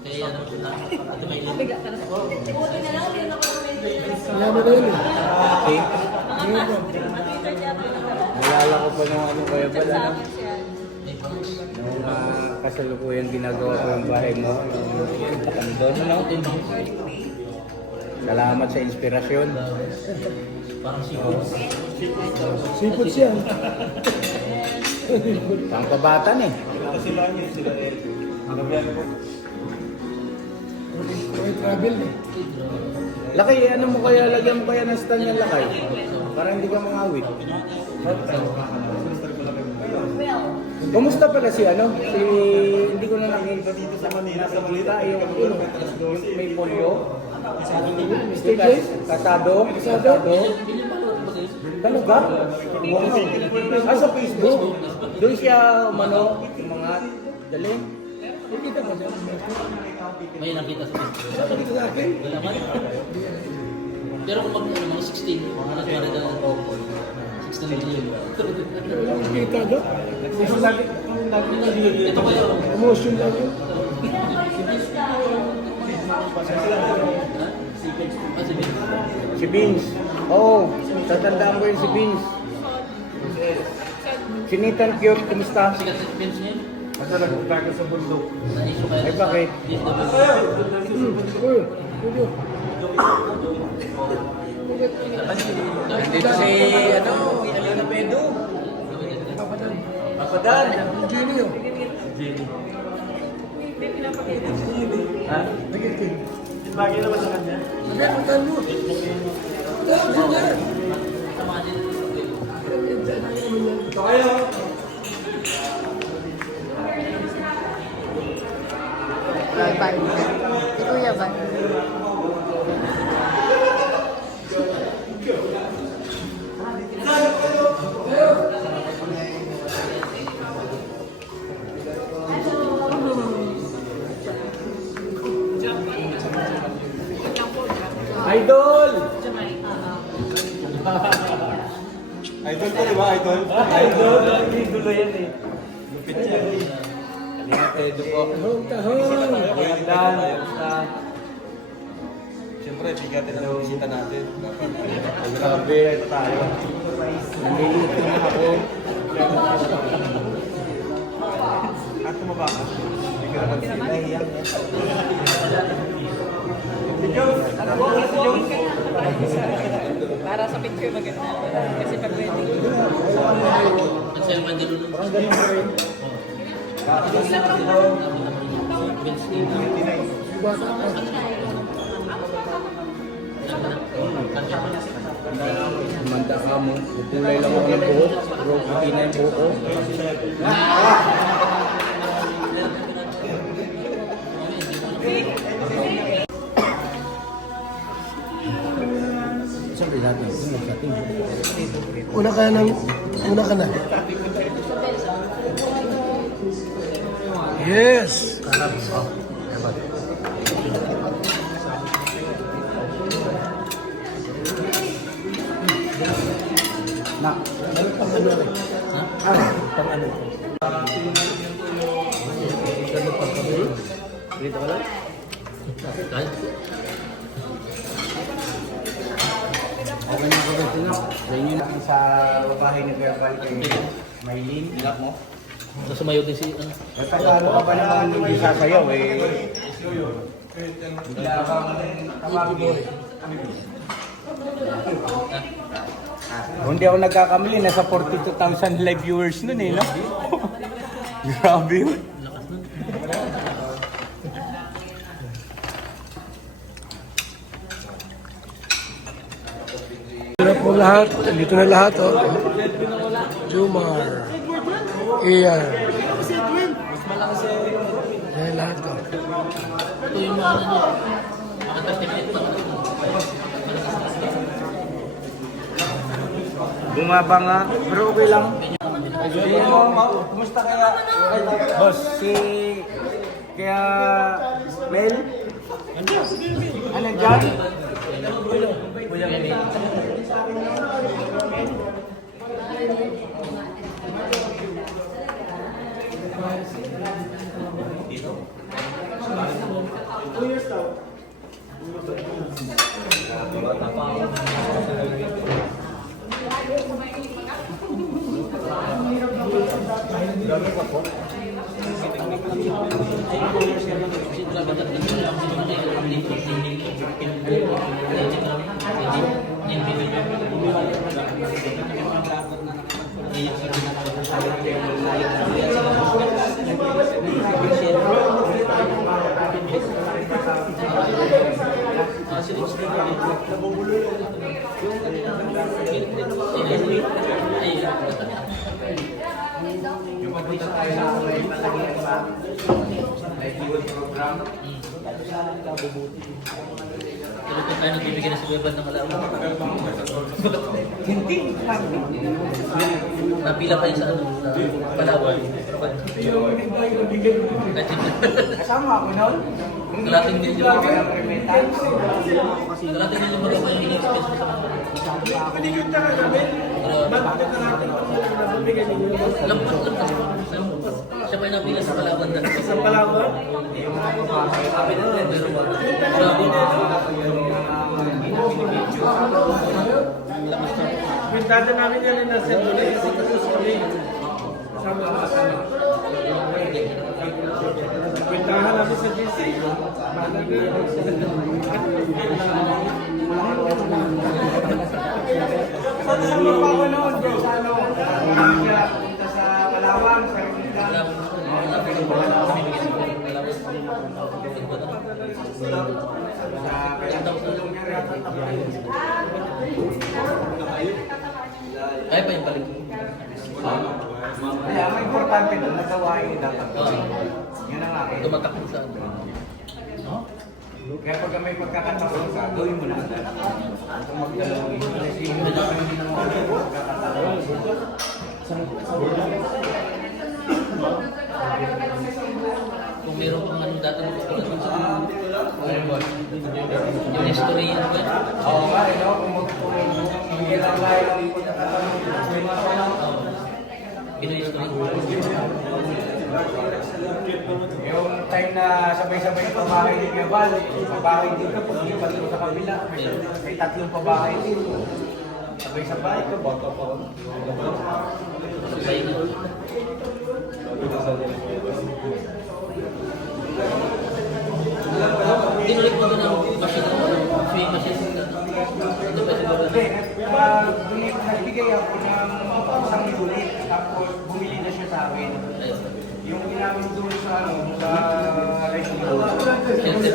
Kaya ano, ito may limit. Bigla ka na. Buti na lang, hindi na ako Kaya mo na yun eh. Okay. Twitter niya ako Nalala ko pa nung ano kaya pala. sa No? akin siya. May pang- Nung kasalukuyang ginagawa ko yung bahay mo. Yung patandon, ano? Salamat sa inspirasyon. Parang siguro. Sipot siya. Pang kabatan eh. May travel eh. Lakay, ano mo kaya, lagyan mo kaya ng stand yung lakay? Para hindi ka mangawit. Kumusta pala si ano? Si, hindi ko na nakita dito sa Manila, sa Manila, yung may polio. Kasado? Kasado? Talaga? Wow. Ah, sa Facebook? Doon siya, umano, yung mga daling. Nakita ba siya? May nakita sa picture. Nakita sa akin? Wala man. Pero kung mga 16, mga pera na 16 million. Nakita ba? Ito kaya, Emotion lang yun. Si Vince. Oo, tatandaan ko yun si Vince. Si Nathan Cute, kumusta? sikat sa pins niya. Basta nagpunta sa bundok. Naniso kaya. Ay, bakit? Uy, uy. Nandito si, ano, Alina Pedo. Papadan. Jenny yun. Hindi pinapakita. Ha? Nagitin. Bagay naman sa kanya. Sabi, ang talo. Talo nga. Ito kayo. Ban. Si Kuya Ban. Idol! Idol ko, di ba? Idol? Idol! Idol yan eh. Lupit yan. Alina Pedo po. Tahong, tahong. Kuyandan. Kumusta? Siyempre, bigatin ang bisita natin. Grabe. Tayo. Nalilito na ako. At tumaba ka. Hindi ka naman sila. Nahiyak niya. Para sa picture maganda. Kasi pag wedding. Kasi yung mandilo nun. Parang ganun ko rin. Vince Neil. Bata ka. Manda ka mo. Kulay lang ako ng buhok. Pero puti na yung buhok ko. Sabi natin, Una ka na. Una ka na. Yes! na. Pang ano rin. Pang ano? Dito ka lang? Kahit Okay na ako guys na. Sa inyo na sa bahay ni Kuya Val kay Maylin. Ilak mo. nasumayo din si ano. Eh, paano ka ba naman hindi sasayaw eh? Hindi ako kamali. Hindi ako nagkakamali. Nasa 42,000 live viewers nun eh, no? Grabe yun. Lakas nun. Dito na po lahat. Dito na lahat, oh. Jumar. Iyan. Ayan lahat, oh. Ito yung mga ano niya. Mga 30 minutes pa. Bumaba nga, pero okay lang. Sabihin mo, kumusta kaya? Boss, si... Kaya... Mel? Ano dyan? Kuya Mel. Dito. Yung papunta tayo sa may palagi ang ba? Livelihood program. Pero kung tayo nagbibigay na sa webad ng alaman, Hindi. napila kayo sa ano, sa Palawan. Kasama ako noon. Kalating medyo Walang remittance. kalating medyo maganda yung in-expense mo sa kanila. Lampas lang kasi. Siya pa yung napila sa Palawan dahil. Sa Palawan? Yung mga babae. Grabe. Pintada namin yan na sa Dole kasi kasusunod. Sama ka sa Pintahan namin sa GC. Saan sa mga pa noon? Sa ano? Kaya punta sa Palawan, sa Rimita. Kaya pa yung balik. Kaya ang importante doon na gawain dapat gawin. Yun ang akin. Tumatak sa ano. Kaya pag may pagkakataon ka, gawin mo na agad. Kung magdalawin, kasi hindi naman hindi naman pagkakataon. Kung meron pang ano dati mo tulad ng sa yung history yun ba? Oo nga, kung magpunin mo, hindi lang tayo ng pagkakataon. Pinoy history. Yung time na sabay-sabay pa bahay ni Gabal, pabahay dito, paglipat mo sa kabila, may tatlong pabahay dito. Sabay-sabay ko, baka pa ako. Sabay na. Tinulik mo doon ang machine, sewing machine. Ano pa siguro? Hindi, nagbigay ako ng isang unit, tapos bumili na siya sa akin. Ayun. Yung ginamit doon sa ano, sa restaurant. Siyempre,